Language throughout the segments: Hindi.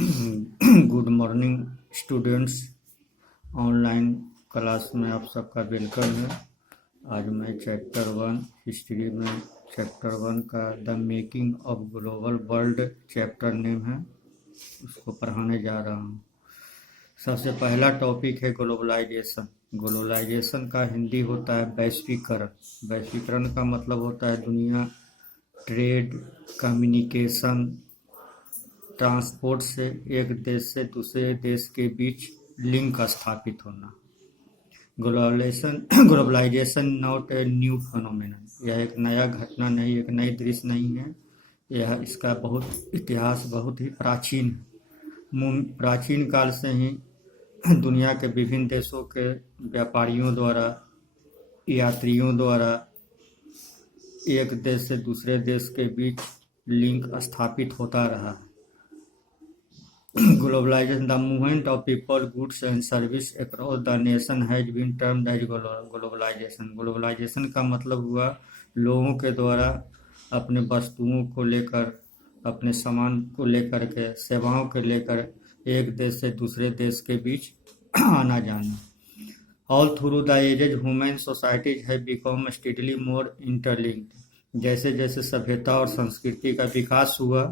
Good morning students. Online class में आप सबका वेलकम है। आज मैं चैप्टर 1 हिस्ट्री में चैप्टर 1 का the making of global world chapter name है, उसको पढ़ाने जा रहा हूँ। सबसे पहला टॉपिक है ग्लोबलाइजेशन। ग्लोबलाइजेशन का हिंदी होता है वैश्वीकरण। वैश्वीकरण का मतलब होता है दुनिया, ट्रेड, कम्युनिकेशन, ट्रांसपोर्ट से एक देश से दूसरे देश के बीच लिंक स्थापित होना। Globalisation not a new phenomenon. यह एक नया घटना नहीं, एक नई दृश्य नहीं है। यह इसका इतिहास बहुत ही प्राचीन है। प्राचीन काल से ही दुनिया के विभिन्न देशों के व्यापारियों द्वारा, यात्रियों द्वारा एक देश से दूसरे देश के बीच लिंक स्थापित होता रहा है। Globalization, the movement of people, goods and service across the nation has been termed as globalization. Globalization का मतलब हुआ लोगों के द्वारा अपने वस्तुओं को लेकर, अपने सामान को लेकर के, सेवाओं को लेकर एक देश से दूसरे देश के बीच आना जाना। All through the ages, human societies have become steadily more interlinked. जैसे जैसे सभ्यता और संस्कृति का विकास हुआ,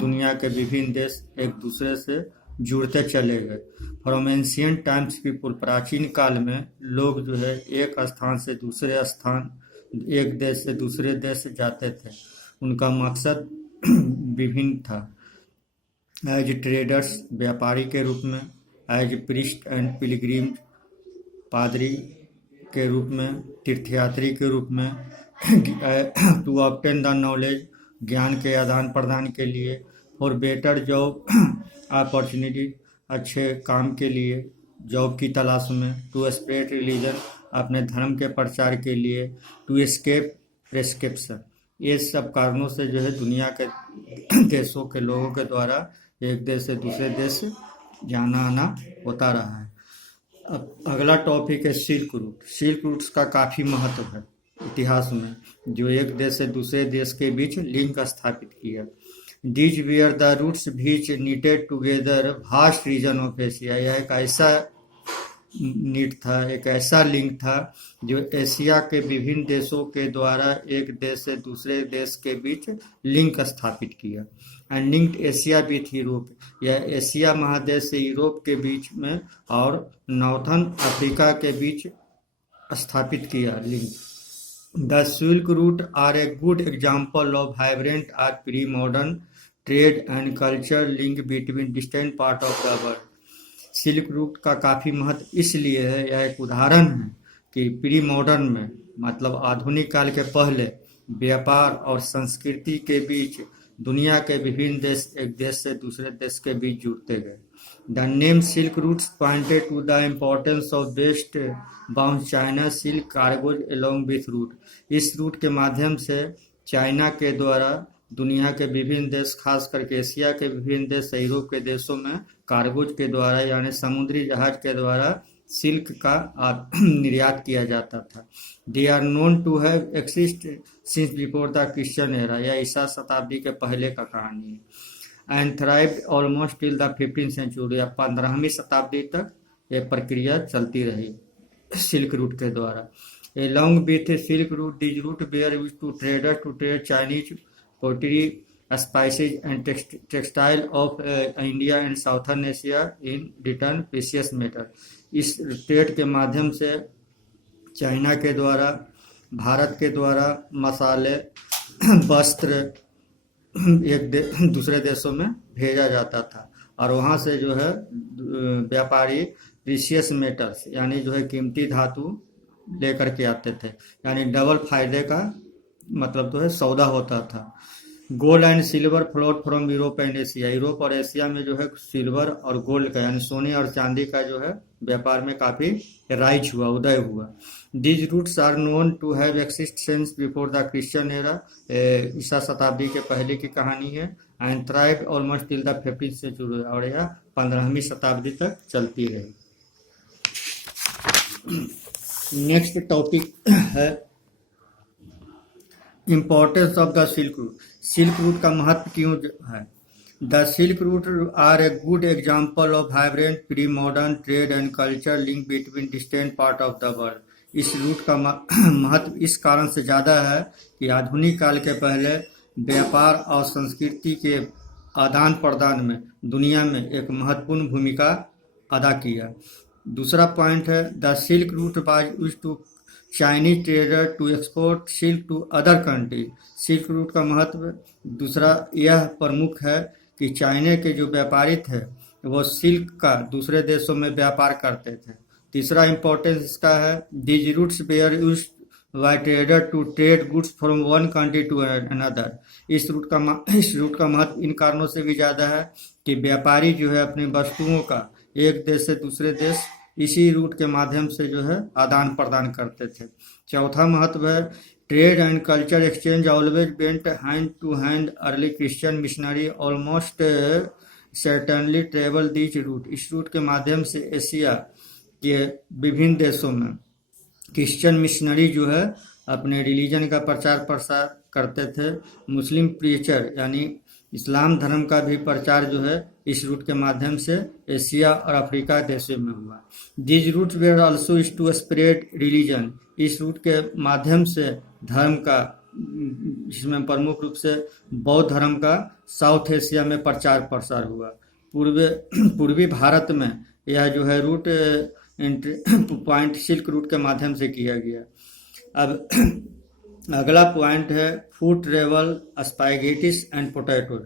दुनिया के विभिन्न देश एक दूसरे से जुड़ते चले गए। फ्रॉम एंशियंट टाइम्स पीपुल, प्राचीन काल में लोग जो है एक स्थान से दूसरे स्थान, एक देश से दूसरे देश जाते थे। उनका मकसद विभिन्न था। एज ट्रेडर्स, व्यापारी के रूप में, एज प्रीस्ट एंड पिलग्रिम, पादरी के रूप में, तीर्थयात्री के रूप में, टू ऑब्टेन द नॉलेज, ज्ञान के आदान प्रदान के लिए, फॉर बेटर जॉब अपॉर्चुनिटी, अच्छे काम के लिए, जॉब की तलाश में, टू स्प्रेड रिलीजन, अपने धर्म के प्रचार के लिए, टू एस्केप प्रेस्क्रिप्शन। ये सब कारणों से जो है दुनिया के देशों के लोगों के द्वारा एक देश से दूसरे देश जाना आना होता रहा है। अब अगला टॉपिक है सिल्क रूट। सिल्क रूट्स का काफ़ी महत्व है इतिहास में, जो एक देश से दूसरे देश के बीच लिंक स्थापित किया। These were the routes which knitted together vast region of Asia. यह एक ऐसा नीट था, एक ऐसा लिंक था जो एशिया के विभिन्न देशों के द्वारा एक देश से दूसरे देश के बीच लिंक स्थापित किया। And linked Asia with Europe. यह एशिया महादेश से यूरोप के बीच में और नॉर्थन अफ्रीका के बीच स्थापित किया link. The Silk Route are a good example of vibrant or pre-modern trade and culture link between distant parts of the world. Silk route का काफ़ी महत्व इसलिए है, यह एक उदाहरण है कि प्री मॉडर्न में, मतलब आधुनिक काल के पहले, व्यापार और संस्कृति के बीच दुनिया के विभिन्न देश एक देश से दूसरे देश के बीच जुड़ते गए। The name Silk Routes pointed to the importance of west-bound China silk cargoes along with route. इस रूट के माध्यम से चाइना के द्वारा दुनिया के विभिन्न देश, खास करके एशिया के विभिन्न देश, यूरोप के देशों में कार्गोज के द्वारा यानी समुद्री जहाज के द्वारा सिल्क का निर्यात किया जाता था। They are known to have exist since before the Christian era. यह ईसा शताब्दी के पहले का कहानी है। And thrived almost till the 15th century. 15वीं शताब्दी तक यह प्रक्रिया चलती रही सिल्क रूट के द्वारा। Along with Silk Route, these routes were used to traders to trade Chinese pottery, spices and textile of India and Southern Asia in return precious metal. इस ट्रेड के माध्यम से चाइना के द्वारा, भारत के द्वारा मसाले, वस्त्र एक दूसरे देशों में भेजा जाता था और वहाँ से जो है व्यापारी प्रीशियस मेटल्स यानी जो है कीमती धातु लेकर के आते थे, यानी डबल फायदे का मतलब तो है सौदा होता था। Gold and silver float from Europe and Asia. Europe और एशिया में जो है सिल्वर और गोल्ड का यानी सोने और चांदी का जो है व्यापार में काफ़ी राइज हुआ, उदय हुआ। These roots are known to have exist since before the Christian era. ईसा शताब्दी के पहले की कहानी है। And thrived almost till the 15th century, और यह 15वीं शताब्दी तक चलती रही। नेक्स्ट टॉपिक है importance of the silk route. Silk route का महत्व क्यों है? The Silk Route are a good example of vibrant pre-modern trade and culture link between distant part of the world. इस रूट का महत्व इस कारण से ज़्यादा है कि आधुनिक काल के पहले व्यापार और संस्कृति के आदान प्रदान में दुनिया में एक महत्वपूर्ण भूमिका अदा किया। दूसरा पॉइंट है the silk route was used to Chinese trader to export silk to other country. Silk route का महत्व दूसरा यह प्रमुख है कि चाइना के जो व्यापारी थे वो सिल्क का दूसरे देशों में व्यापार करते थे। तीसरा इम्पोर्टेंस इसका है these routes were used by trader to trade goods from one country to another. इस रूट का महत्व इन कारणों से भी ज़्यादा है कि व्यापारी जो है अपनी वस्तुओं का एक देश से दूसरे देश इसी रूट के माध्यम से जो है आदान प्रदान करते थे। चौथा महत्व है trade and culture exchange always went hand to hand. Early Christian missionary almost certainly travel this route. इस रूट के माध्यम से एशिया के विभिन्न देशों में क्रिश्चियन मिशनरी जो है अपने रिलीजन का प्रचार प्रसार करते थे। मुस्लिम प्रीचर यानी इस्लाम धर्म का भी प्रचार जो है इस रूट के माध्यम से एशिया और अफ्रीका देशों में हुआ। This route were also is to spread religion. इस रूट के माध्यम से धर्म का, जिसमें प्रमुख रूप से बौद्ध धर्म का साउथ एशिया में प्रचार प्रसार हुआ। पूर्वी भारत में यह जो है रूट पॉइंट सिल्क रूट के माध्यम से किया गया। अब अगला पॉइंट है food travel spaghettis and potato.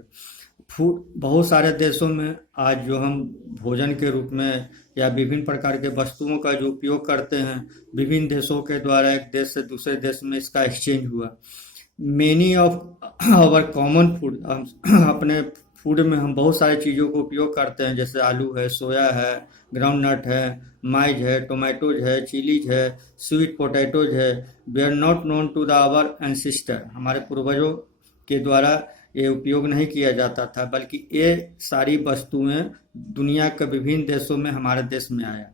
Food बहुत सारे देशों में आज जो हम भोजन के रूप में या विभिन्न प्रकार के वस्तुओं का जो उपयोग करते हैं विभिन्न देशों के द्वारा एक देश से दूसरे देश में इसका एक्सचेंज हुआ। Many of our common food, अपने फूड में हम बहुत सारी चीज़ों को उपयोग करते हैं जैसे आलू है, सोया है, ग्राउंड नट है, माइज है, टोमेटोज है, चिलीज है, स्वीट पोटैटोज है। They are not known to the our ancestor. हमारे पूर्वजों के द्वारा ये उपयोग नहीं किया जाता था, बल्कि ये सारी वस्तुएं दुनिया के विभिन्न देशों में हमारे देश में आया।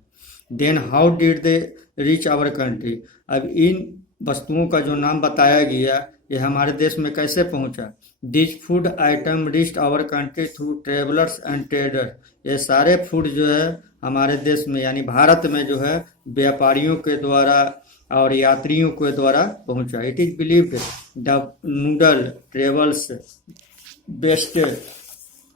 Then how did they reach our country. अब इन वस्तुओं का जो नाम बताया गया ये हमारे देश में कैसे पहुंचा। This food item reached our country through travellers and trader. ये सारे फूड जो है हमारे देश में यानी भारत में जो है व्यापारियों के द्वारा और यात्रियों के द्वारा पहुंचा। It is believed the noodle travels west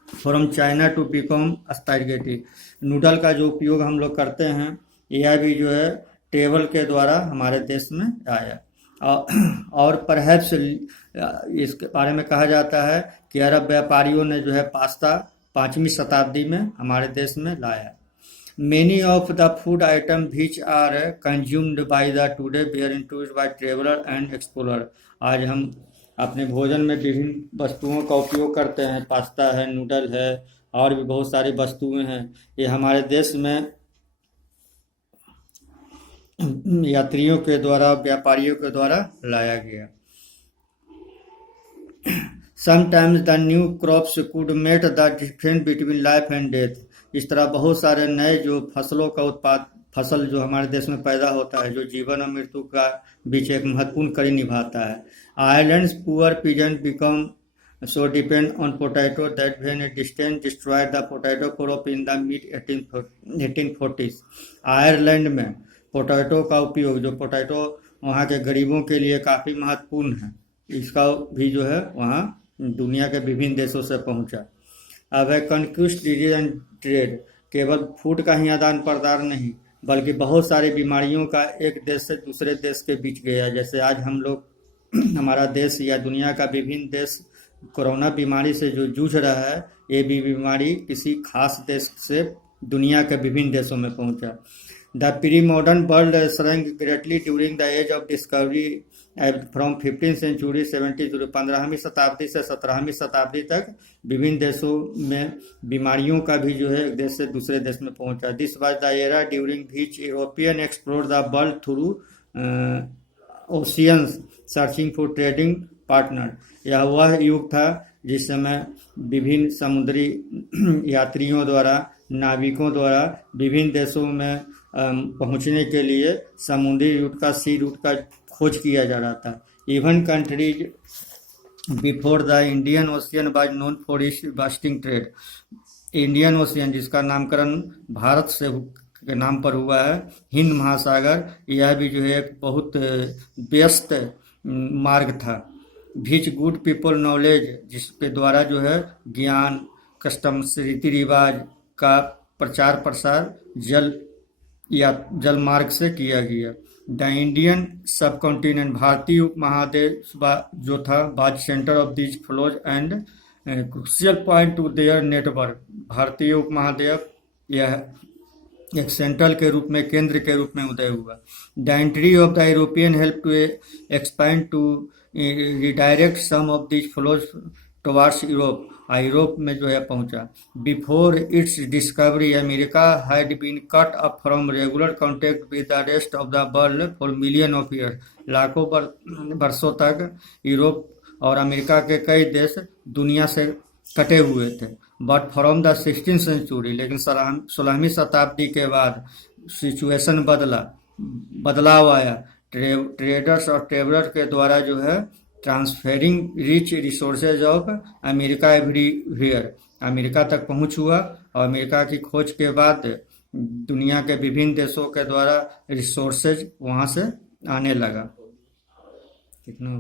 from China to become spaghetti. Noodle का जो उपयोग हम लोग करते हैं यह भी जो है ट्रेवल के द्वारा हमारे देश में आया। और परहैप्स इसके बारे में कहा जाता है कि अरब व्यापारियों ने जो है पास्ता 5वीं शताब्दी में हमारे देश में लाया। Many of the food item which are consumed by the today were introduced by traveller and explorer. आज हम अपने भोजन में विभिन्न वस्तुओं का उपयोग करते हैं, पास्ता है, नूडल है और भी बहुत सारी वस्तुएं हैं। ये हमारे देश में यात्रियों के द्वारा, व्यापारियों के द्वारा लाया गया। Sometimes the new crops could make the difference between life and death. इस तरह बहुत सारे नए जो फसलों का फसल जो हमारे देश में पैदा होता है जो जीवन और मृत्यु का बीच एक महत्वपूर्ण कड़ी निभाता है। Ireland's poor peasant become so depend on potato that when a distance destroyed the potato crop in the mid 1840s। Ireland में पोटैटो का उपयोग, जो पोटैटो वहाँ के गरीबों के लिए काफ़ी महत्वपूर्ण है, इसका भी जो है वहाँ दुनिया के विभिन्न देशों से पहुँचा। अब है कंक्विस्ट डिजीज एंड ट्रेड। केवल फूड का ही आदान प्रदान नहीं बल्कि बहुत सारी बीमारियों का एक देश से दूसरे देश के बीच गया। जैसे आज हम लोग हमारा देश या दुनिया का विभिन्न देश कोरोना बीमारी से जो जूझ रहा है, ये भी बीमारी किसी खास देश से दुनिया के विभिन्न देशों में पहुंचा। The pre modern world shrank greatly during the age of discovery from 15th century 15वीं शताब्दी से 17वीं शताब्दी तक विभिन्न देशों में बीमारियों का भी जो है एक देश से दूसरे देश में पहुंचा। This was the era during which European explore the world through oceans searching for trading partner. यह वह युग था जिस समय विभिन्न समुद्री यात्रियों द्वारा, नाविकों द्वारा विभिन्न देशों में पहुंचने के लिए समुद्री रूट का, सी रूट का खोज किया जा रहा था। Even countries before the Indian ocean was known for its wasting trade. Indian ocean, जिसका नामकरण भारत से के नाम पर हुआ है, हिंद महासागर, यह भी जो है एक बहुत व्यस्त मार्ग था। विच गुड पीपल नॉलेज, जिसके द्वारा जो है ज्ञान, कस्टम्स, रीति रिवाज का प्रचार प्रसार जल या जल मार्ग से किया गया। द इंडियन सब कॉन्टिनेंट, भारतीय उपमहादेश जो था, was centre of these flows and crucial point to their network. भारतीय उपमहादेश यह एक सेंट्रल के रूप में, केंद्र के रूप में उदय हुआ। The entry of the European help to expand to redirect some of this flows towards Europe, Europe में जो है पहुंचा। Before its discovery America had been cut up from regular contact with the rest of the world for million of years. लाखों वर्षों तक यूरोप और अमेरिका के कई देश दुनिया से कटे हुए थे। But from the 16th century, लेकिन 16वीं शताब्दी के बाद सिचुएशन बदलाव आया। ट्रेडर्स और ट्रेवलर के द्वारा जो है transferring rich resources of America everywhere, America तक पहुंच हुआ, और अमेरिका की खोज के बाद दुनिया के विभिन्न देशों के द्वारा रिसोर्सेज वहां से आने लगा। कितना